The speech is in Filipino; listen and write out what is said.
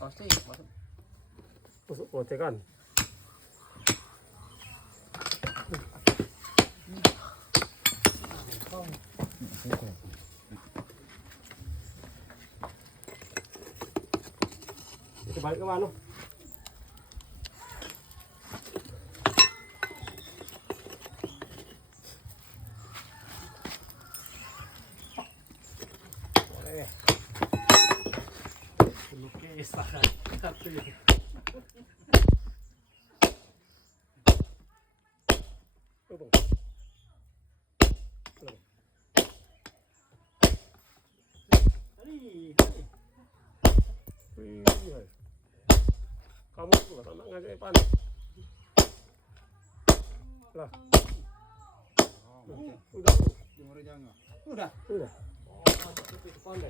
Pasti masuk. Masuk pocekan. Itu balik ke mana? Boleh. Lukis sangat satu. Kamu juga tak nak ngajak Ipan. Lah. Udah. Udah. Udah. Oh, masuk ke depan deh.